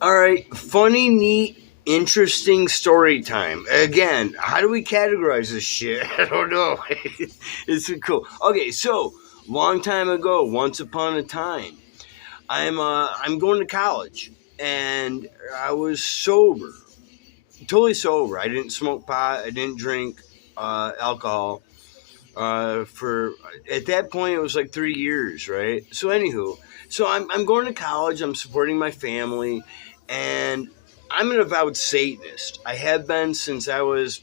All right, funny, neat, interesting story time. Again, how do we categorize this shit? I don't know. It's cool. Okay, so long time ago, once upon a time, I'm going to college, and I was sober, totally sober. I didn't smoke pot. I didn't drink alcohol. For at that point it was like 3 years, right? So anywho, so I'm going to college. I'm supporting my family, and I'm an avowed Satanist. I have been since I was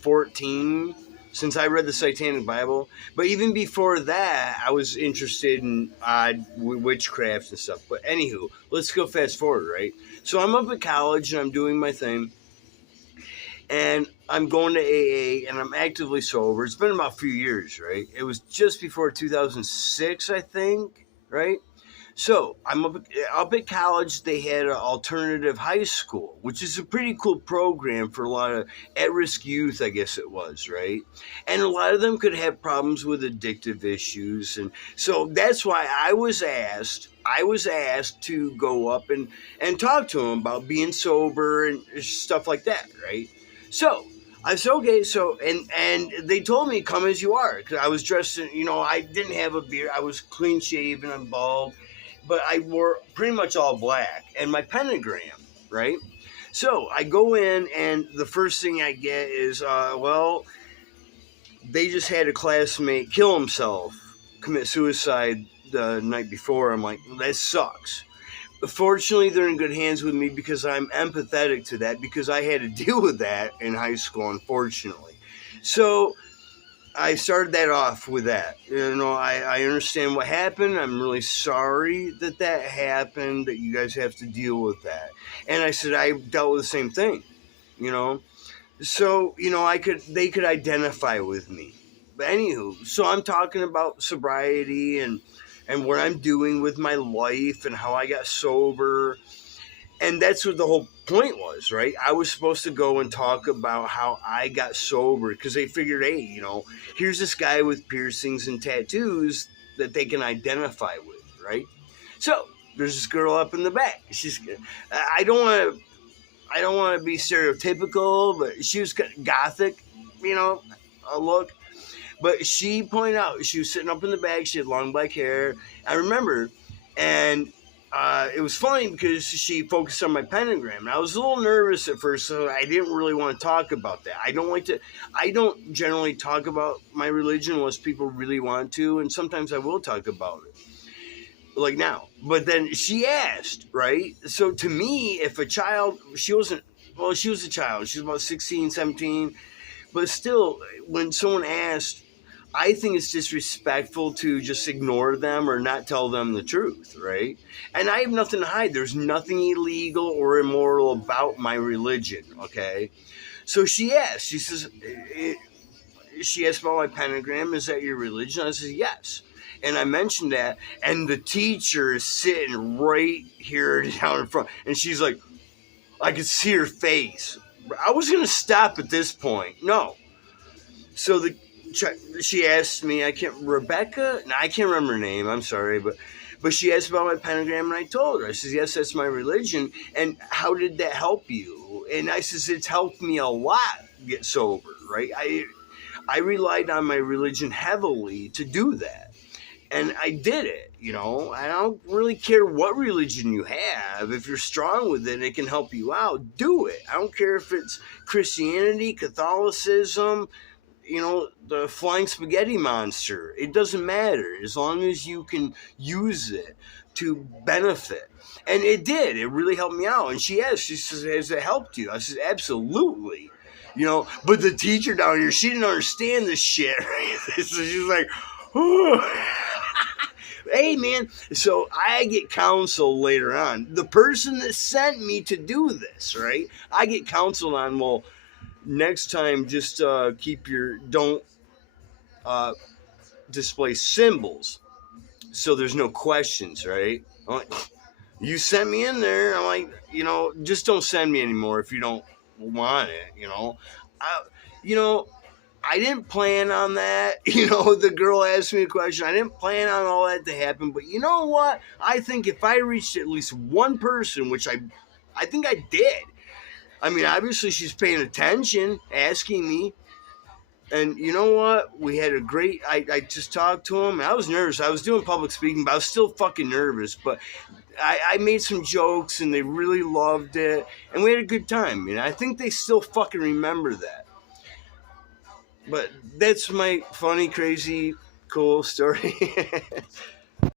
14, since I read the Satanic Bible. But even before that, I was interested in odd witchcraft and stuff. But anywho, let's go fast forward, right? So I'm up at college and I'm doing my thing, and I'm going to AA and I'm actively sober. It's been about a few years, right? It was just before 2006, I think, right? So I'm up at college. They had an alternative high school, which is a pretty cool program for a lot of at-risk youth, I guess it was, right? And a lot of them could have problems with addictive issues, and so that's why I was asked. I was asked to go up and talk to them about being sober and stuff like that, right? So I said, okay, so and they told me come as you are, because I was dressed in, I didn't have a beard. I was clean shaven and bald, but I wore pretty much all black and my pentagram, right? So I go in, and the first thing I get is, well, they just had a classmate kill himself, commit suicide the night before. I'm like, well, that sucks. Fortunately, they're in good hands with me because I'm empathetic to that, because I had to deal with that in high school, unfortunately. So I started that off with that. I understand what happened. I'm really sorry that that happened, that you guys have to deal with that. And I said, I dealt with the same thing, you know. So, they could identify with me. But anywho, so I'm talking about sobriety and what I'm doing with my life and how I got sober. And that's what the whole point was, right? I was supposed to go and talk about how I got sober, because they figured, hey, here's this guy with piercings and tattoos that they can identify with, right? So there's this girl up in the back. I don't want to, I don't want to be stereotypical, but she was gothic, a look. But she pointed out, she was sitting up in the back. She had long black hair. I remember, and it was funny because she focused on my pentagram. And I was a little nervous at first, so I didn't really want to talk about that. I don't generally talk about my religion unless people really want to, and sometimes I will talk about it, like now. But then she asked, right? So to me, if a child, she wasn't, well, she was a child. She was about 16, 17. But still, when someone asked, I think it's disrespectful to just ignore them or not tell them the truth, right? And I have nothing to hide. There's nothing illegal or immoral about my religion, okay? So she asked, she asked about my pentagram. Is that your religion? I said, yes. And I mentioned that, and the teacher is sitting right here down in front, and she's like, I could see her face. I was going to stop at this point. No. So she asked me, Rebecca? No, I can't remember her name. I'm sorry, but she asked about my pentagram, and I told her. I said, yes, that's my religion. And how did that help you? And I says, it's helped me a lot get sober, right? I relied on my religion heavily to do that. And I did it, I don't really care what religion you have. If you're strong with it and it can help you out, do it. I don't care if it's Christianity, Catholicism, the flying spaghetti monster. It doesn't matter as long as you can use it to benefit. And it did. It really helped me out. And she asked, she says, has it helped you? I said, absolutely. But the teacher down here, she didn't understand this shit. So she's like, oh. Hey, man. So I get counsel later on. The person that sent me to do this, right? I get counsel on, well, next time just don't display symbols so there's no questions, right? I'm like, you sent me in there. I'm like, just don't send me anymore if you don't want it, I, you know, I didn't plan on that. The girl asked me a question. I didn't plan on all that to happen. But you know what? I think if I reached at least one person, which I I think I did. I mean, obviously she's paying attention, asking me. And you know what? We had a great. I just talked to him. I was nervous. I was doing public speaking, but I was still fucking nervous. But I made some jokes, and they really loved it, and we had a good time. And I think they still fucking remember that. But that's my funny, crazy, cool story.